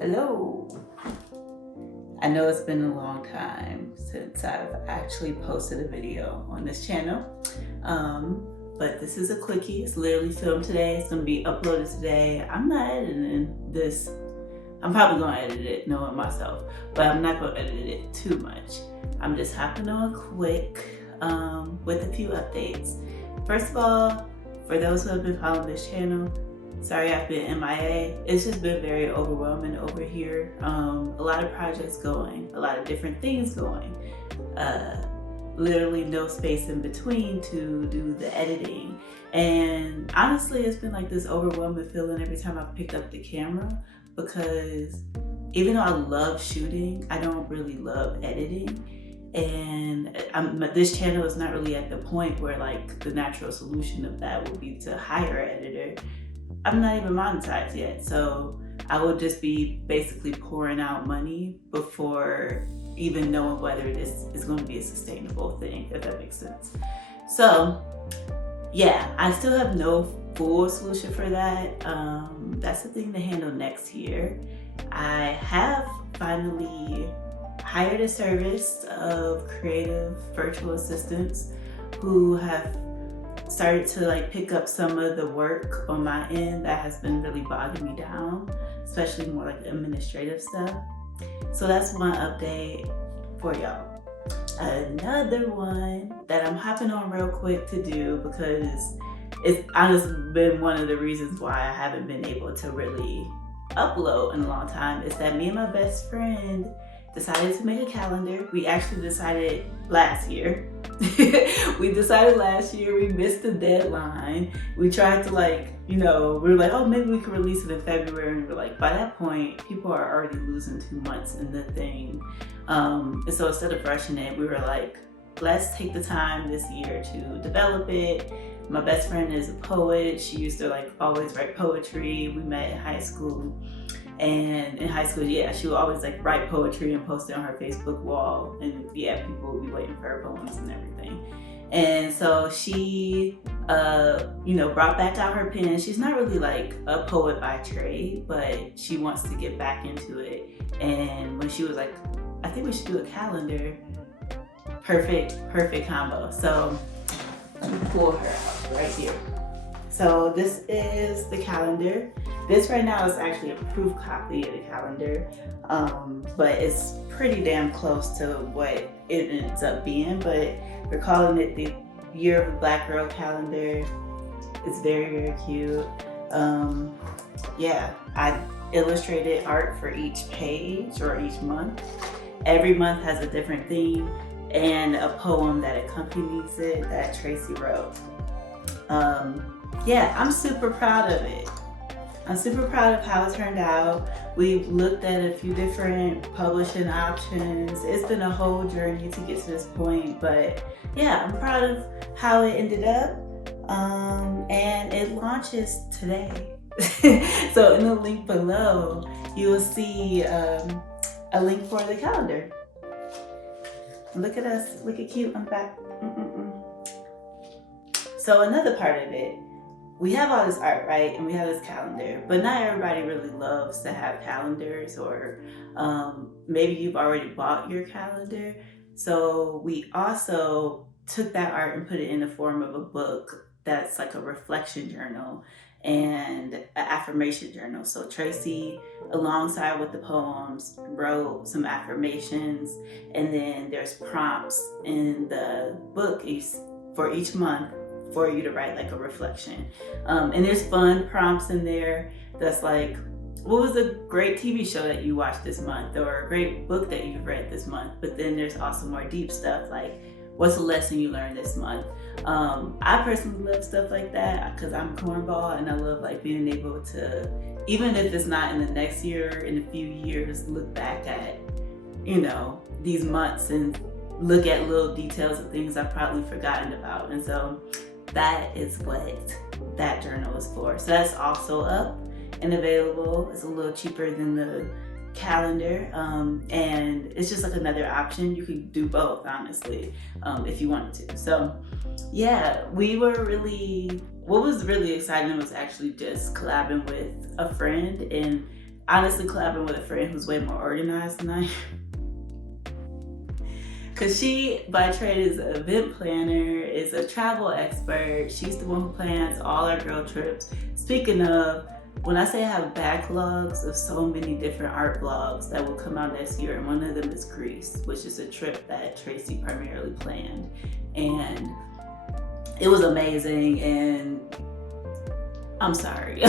Hello. I know it's been a long time since I've actually posted a video on this channel, but this is a quickie. It's literally filmed today. It's going to be uploaded today. I'm not editing this. I'm probably going to edit it, knowing myself, but I'm not going to edit it too much. I'm just hopping on quick with a few updates. First of all, for those who have been following this channel, sorry I've been MIA. It's just been very overwhelming over here. A lot of projects going, a lot of different things going. Literally no space in between to do the editing. And honestly, it's been like this overwhelming feeling every time I've picked up the camera, because even though I love shooting, I don't really love editing. And this channel is not really at the point where like the natural solution of that would be to hire an editor. I'm not even monetized yet, so I will just be basically pouring out money before even knowing whether this is going to be a sustainable thing, if that makes sense. So yeah, I still have no full solution for that. That's the thing to handle next year. I have finally hired a service of creative virtual assistants who have started to like pick up some of the work on my end that has been really bogging me down, especially more like administrative stuff. So that's one update for y'all. Another one that I'm hopping on real quick to do, because it's honestly been one of the reasons why I haven't been able to really upload in a long time, is that me and my best friend decided to make a calendar. We actually decided last year. We missed the deadline. We tried to we were like, oh, maybe we could release it in February. And we're like, by that point, people are already losing 2 months in the thing. And so instead of rushing it, we were like, let's take the time this year to develop it. My best friend is a poet. She used to always write poetry. We met in high school. And in high school, yeah, she would always write poetry and post it on her Facebook wall. And yeah, people would be waiting for her poems and everything. And so she, brought back out her pen. She's not really a poet by trade, but she wants to get back into it. And when she was like, I think we should do a calendar, perfect combo. So let me pull her out right here. So this is the calendar. This right now is actually a proof copy of the calendar, but it's pretty damn close to what it ends up being. But we're calling it the Year of the Black Girl calendar. It's very, very cute. Yeah, I illustrated art for each page or each month. Every month has a different theme and a poem that accompanies it that Tracie wrote. Yeah, I'm super proud of it. I'm super proud of how it turned out. We've looked at a few different publishing options. It's been a whole journey to get to this point, but yeah, I'm proud of how it ended up. And it launches today. So in the link below, you will see a link for the calendar. Look at us, looking cute on the back. So another part of it, we have all this art, right? And we have this calendar, but not everybody really loves to have calendars, or maybe you've already bought your calendar. So we also took that art and put it in the form of a book that's like a reflection journal and an affirmation journal. So Tracie, alongside with the poems, wrote some affirmations, and then there's prompts in the book for each month for you to write a reflection. And there's fun prompts in there that's like, what was a great TV show that you watched this month, or a great book that you've read this month? But then there's also more deep stuff like, what's a lesson you learned this month? I personally love stuff like that because I'm a cornball, and I love being able to, even if it's not in the next year, in a few years, look back at, these months and look at little details of things I've probably forgotten about. And so that is what that journal is for. So that's also up and available. It's a little cheaper than the calendar, and it's just another option. You could do both, honestly, if you wanted to. So yeah, what was really exciting was actually just collabing with a friend and honestly collabing with a friend who's way more organized than I am. Cause she, by trade, is an event planner, is a travel expert. She's the one who plans all our girl trips. Speaking of, when I say I have backlogs of so many different art vlogs that will come out next year, and one of them is Greece, which is a trip that Tracie primarily planned. And it was amazing, and I'm sorry.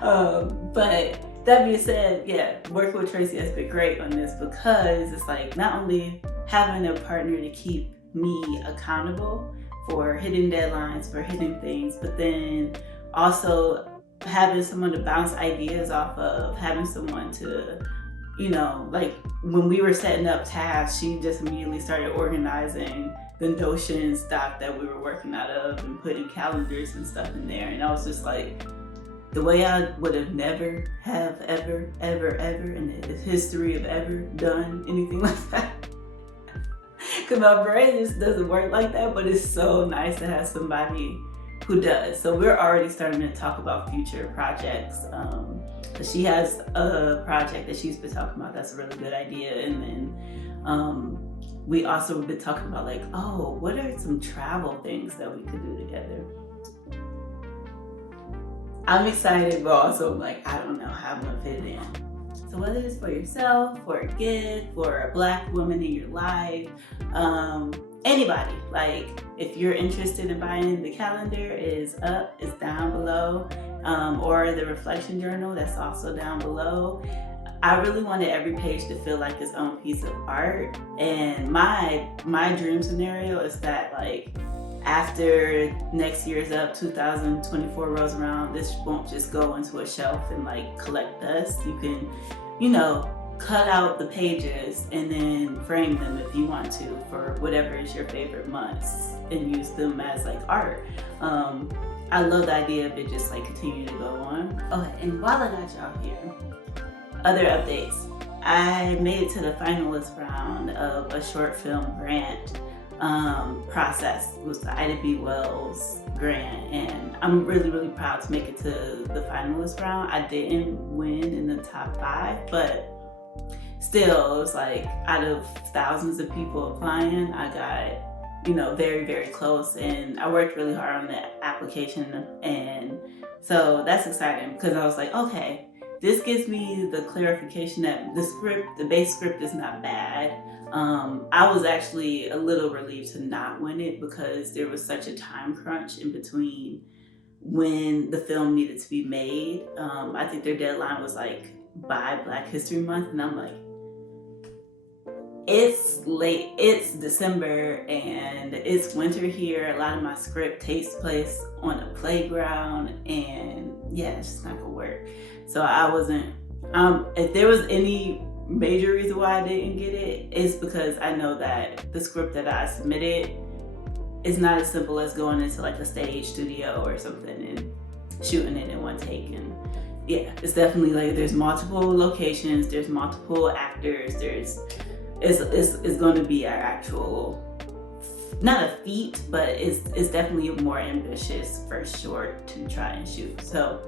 But that being said, yeah, working with Tracie has been great on this, because it's like not only having a partner to keep me accountable for hitting deadlines, for hitting things, but then also having someone to bounce ideas off of, having someone to, you know, like when we were setting up tasks, she just immediately started organizing the Notion doc that we were working out of and putting calendars and stuff in there. And I was just like, the way I would have never have ever in the history of ever done anything like that. Because my brain just doesn't work like that, but it's so nice to have somebody who does. So we're already starting to talk about future projects. She has a project that she's been talking about that's a really good idea. And then we also have been talking about like, oh, what are some travel things that we could do together? I'm excited, but also like, I don't know how I'm gonna fit it in. So whether it's for yourself, for a gift, for a Black woman in your life, anybody, like if you're interested in buying the calendar, is up, it's down below, or the reflection journal, that's also down below. I really wanted every page to feel like its own piece of art. And my dream scenario is that like, after next year's up, 2024 rolls around, this won't just go into a shelf and like collect dust. You can, you know, cut out the pages and then frame them if you want to for whatever is your favorite months and use them as like art. I love the idea of it just like continuing to go on. Okay, and while I got y'all here, other updates. I made it to the finalist round of a short film grant process. It was the Ida B. Wells grant, and I'm really proud to make it to the finalist round. I didn't win in the top 5, but still, it was like out of thousands of people applying, I got, you know, very close, and I worked really hard on the application. And so that's exciting, because I was like, okay, this gives me the clarification that the base script is not bad. I was actually a little relieved to not win it, because there was such a time crunch in between when the film needed to be made. I think their deadline was like by Black History Month, and I'm like, it's late, it's December, and it's winter here. A lot of my script takes place on a playground, and yeah, it's just not gonna work. So I wasn't, if there was any major reason why I didn't get it, is because I know that the script that I submitted is not as simple as going into like a stage studio or something and shooting it in one take. And yeah, it's definitely like there's multiple locations, there's multiple actors, it's going to be our actual, not a feat, but it's definitely a more ambitious first short to try and shoot. So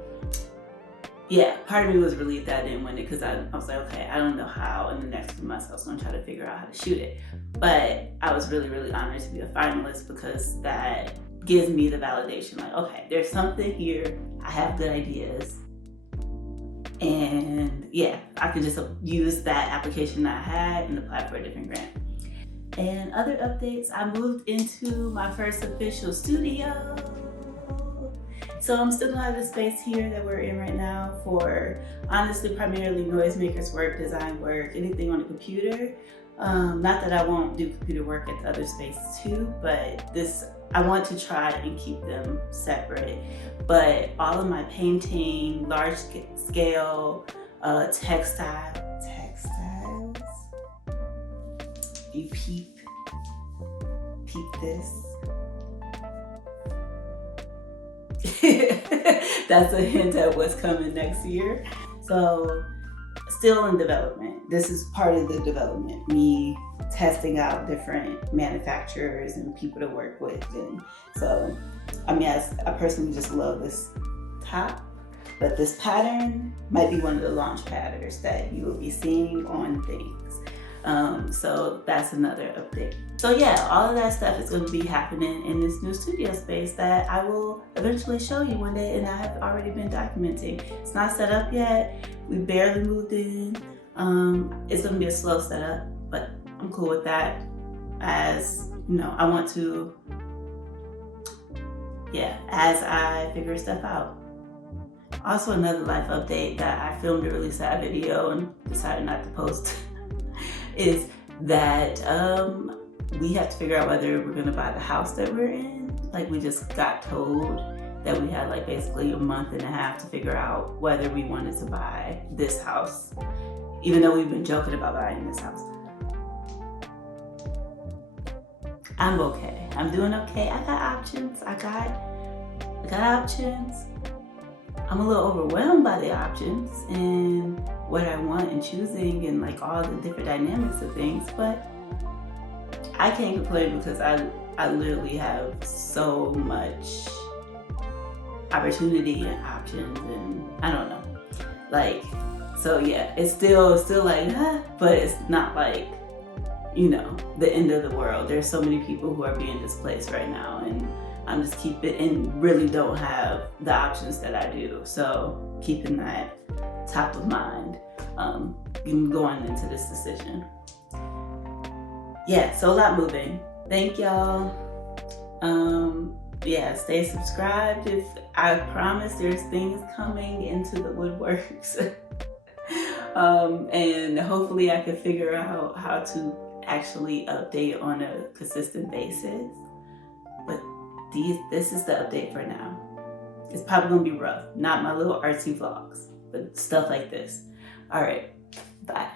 yeah, part of me was relieved that I didn't win it, because I was like, okay, I don't know how in the next few months I was going to try to figure out how to shoot it. But I was really honored to be a finalist, because that gives me the validation, like, okay, there's something here, I have good ideas, and yeah, I could just use that application that I had and apply for a different grant. And other updates, I moved into my first official studio. So I'm still gonna have the space here that we're in right now for, honestly, primarily noisemakers work, design work, anything on the computer. Not that I won't do computer work at the other spaces too, but I want to try and keep them separate. But all of my painting, large scale, textiles, you peep this. That's a hint at what's coming next year. So still in development. This is part of the development, me testing out different manufacturers and people to work with. And so, I mean, I personally just love this top. But this pattern might be one of the launch patterns that you will be seeing on things. So that's another update. So yeah, all of that stuff is going to be happening in this new studio space that I will eventually show you one day, and I have already been documenting. It's not set up yet. We barely moved in. It's going to be a slow setup, but I'm cool with that. As you know, I want to, as I figure stuff out. Also, another life update that I filmed a really sad video and decided not to post is that we have to figure out whether we're gonna buy the house that we're in. Like, we just got told that we had like basically a month and a half to figure out whether we wanted to buy this house, even though we've been joking about buying this house. I'm okay. I'm doing okay. I got options. I got options. I'm a little overwhelmed by the options and what I want and choosing and like all the different dynamics of things, but I can't complain because I literally have so much opportunity and options, and I don't know. Like, so yeah, it's still like, but it's not like, you know, the end of the world. There's so many people who are being displaced right now, and I'm just really don't have the options that I do. So keeping that top of mind, going into this decision. Yeah, so a lot moving. Thank y'all. Stay subscribed. If I promise there's things coming into the woodworks. And hopefully I can figure out how to actually update on a consistent basis. But this is the update for now. It's probably gonna be rough, not my little artsy vlogs, but stuff like this. All right, bye.